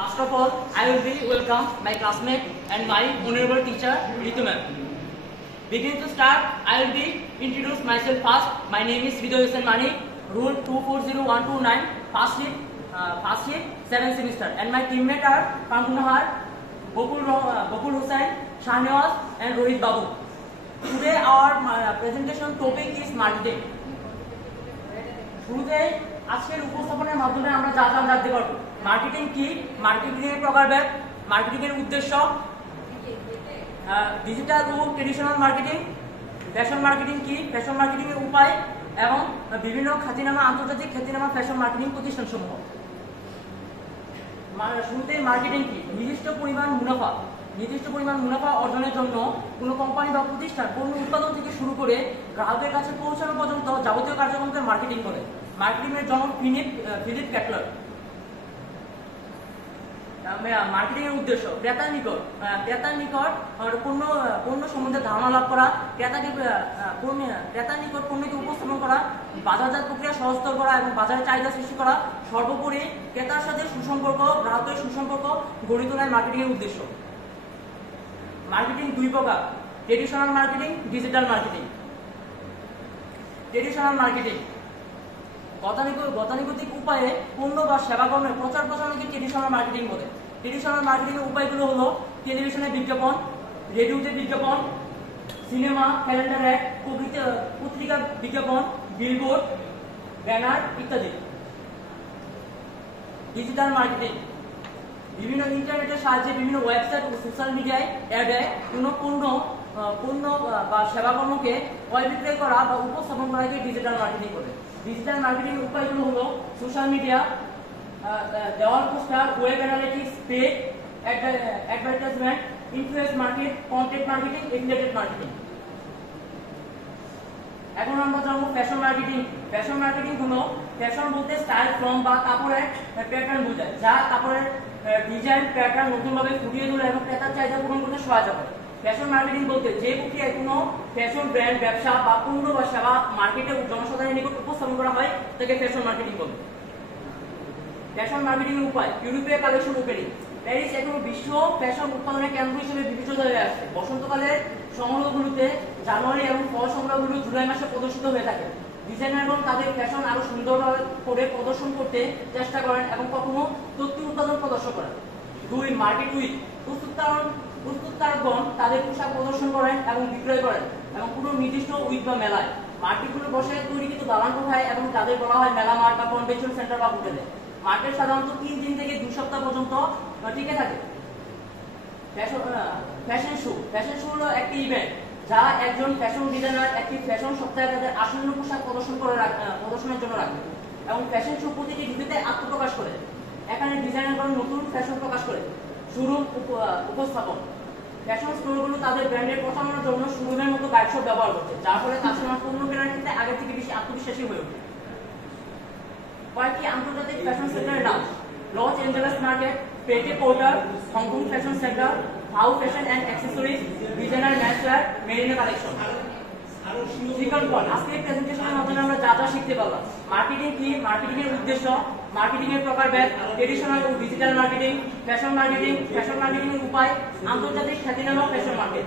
First of all, I will be welcome my classmate and my honorable teacher Ritu ma'am. Begin to start, I will be introduce myself first. My name is Hridoy Hossain Mani, rule 240129, first year, 7th semester, and my teammates are Pangkunahar, Gokul Hussain, Shahnawaz, and Rohit Babu. Today our presentation topic is marketing. শুরুতে আজকের উপস্থাপনের মাধ্যমে আমরা যা যা জানতে পারবো। Marketing কি, মার্কেটিং এর প্রকারভেদ, মার্কেটিং এর উদ্দেশ্য, ডিজিটাল ও ট্রেডিশনাল মার্কেটিং, ফ্যাশন মার্কেটিং কি, ফ্যাশন মার্কেটিং এর উপায় এবং বিভিন্ন খ্যাতিনামা আন্তর্জাতিক খ্যাতিনামা ফ্যাশন মার্কেটিং প্রতিষ্ঠানসমূহ। শুরুতে মার্কেটিং কি, নির্দিষ্ট পরিমাণ মুনাফা অর্জনের জন্য কোনো কোম্পানি বা প্রতিষ্ঠান পণ্য উৎপাদন থেকে শুরু করে গ্রাহকের কাছে পৌঁছানো পর্যন্ত যাবতীয় কার্যক্রমকে মার্কেটিং করে। মার্কেটিং এর জনক ফিলিপ ক্যাটলার। মার্কেটিং এর উদ্দেশ্য ক্রেতার নিকট পণ্য সম্বন্ধে ধারণা লাভ করা, ক্রেতার নিকট পণ্যকে উপস্থাপন করা, বাজারজাত প্রক্রিয়া সহজতর করা এবং বাজারে চাহিদা সৃষ্টি করা, সর্বোপরি ক্রেতার সাথে গ্রাহকের সুসম্পর্ক গড়ে তোলার মার্কেটিং এর উদ্দেশ্য। মার্কেটিং দুই প্রকার, traditional marketing, digital marketing. Traditional marketing গতানুগতিক উপায়ে পণ্য বা সেবা কর্মের প্রচার প্রসারণকে ট্রেডিশনাল মার্কেটিং বলে। ট্রেডিশনাল মার্কেটিং এর উপায়গুলো হলো টেলিভিশনে বিজ্ঞাপন, রেডিওতে বিজ্ঞাপন, সিনেমা, ক্যালেন্ডার অ্যাড, পত্রিকা বিজ্ঞাপন, বিলবোর্ড, ব্যানার ইত্যাদি। ডিজিটাল মার্কেটিং বিভিন্ন ইন্টারনেটের সাহায্যে বিভিন্ন ওয়েবসাইট ও সোশ্যাল মিডিয়ায় অ্যাডে কোনো পণ্য বা সেবা কর্মকে ক্রয় বিক্রয় করা বা উপস্থাপন করাকে ডিজিটাল মার্কেটিং বলে। ডিজিটাল মার্কেটিং এর উপায়গুলো হলো সোশ্যাল মিডিয়া, দেওয়াল poster, web analytics, paid advertisement, influence market, content marketing, affiliated marketing. এখন আমরা জানবো ফ্যাশন মার্কেটিং। ফ্যাশন মার্কেটিং হলো ফ্যাশন বলতে স্টাইল, ফর্ম বা কাপড়ের প্যাটার্ন বোঝায়, যা কাপড়ের ডিজাইন প্যাটার্ন নতুনভাবে ফুটিয়ে তোলে এবং ক্রেতার চাহিদা পূরণ করতে সহায়তা করে। ফ্যাশন মার্কেটিং বলতে যে প্রক্রিয়ায় কোনো ফ্যাশন ব্র্যান্ড ব্যবসা বা পণ্য বা সেবা মার্কেটে জনসাধারণের নিকট উপস্থাপন করা হয় তাকে ফ্যাশন মার্কেটিং বলে। ফ্যাশন মার্কেটিং এর উপায় ইউরোপীয় কালেকশন ওপেনিং। প্যারিস এখন বিশ্ব ফ্যাশন উৎপাদনের কেন্দ্র হিসেবে বিবেচিত হয়ে আসছে। বসন্তকালের সংগ্রহগুলোতে জানুয়ারি এবং ফল সংগ্রহগুলো জুলাই মাসে প্রদর্শিত হয়ে থাকে। ডিজাইনারগণ তাদের ফ্যাশন আরো সুন্দর করে প্রদর্শন করতে চেষ্টা করেন এবং কখনো তথ্য উৎপাদন প্রদর্শন করেন। 2. Market week. প্রস্তুতকারকগণ তাদের পোশাক প্রদর্শন করেন এবং বিক্রয় করেন এবং কোনো নির্দিষ্ট উইক বা মেলায়। মার্কেটগুলো বসে তৈরিকৃত দালান কোঠায় এবং তাদের বলা হয় মেলা মার্ট বা কনভেনশন সেন্টার বা হোটেলে। মার্কেট সাধারণত 3 দিন থেকে 2 সপ্তাহ পর্যন্ত টিকে থাকে। ফ্যাশন শো হলো একটি ইভেন্ট যা একজন ফ্যাশন ডিজাইনার একটি ফ্যাশন সপ্তাহে তাদের আসন্ন পোশাক প্রদর্শনের জন্য রাখে এবং ফ্যাশন শো প্রতিটি ঋতুতে আত্মপ্রকাশ করে। এখানে ডিজাইনারগণ নতুন ফ্যাশন প্রকাশ করে। শোরুম উপস্থাপন। ফ্যাশন স্টোরগুলো তাদের ব্র্যান্ডের প্রচারণার জন্য শোরুমের মতো বাইক শপ ব্যবহার করছে, যার ফলে কাস্টমার পণ্য কেনার ক্ষেত্রে আগের থেকে বেশি আত্মবিশ্বাসী হয়ে ওঠে। কয়েকটি আন্তর্জাতিক ফ্যাশন সেন্টারের নাম: লস অ্যাঞ্জেলেস মার্কেট, পেটে পোর্টার, Hong Kong fashion centre, how fashion and accessories, designer menswear, Marina collection. আজকের প্রেজেন্টেশনের মাধ্যমে আমরা যা যা শিখতে পারলাম: মার্কেটিং কি, মার্কেটিং এর উদ্দেশ্য, মার্কেটিং এর প্রকারভেদ, ট্রেডিশনাল ও ডিজিটাল মার্কেটিং, ফ্যাশন মার্কেটিং এর উপায়, আন্তর্জাতিক খ্যাতিনামা ফ্যাশন মার্কেট।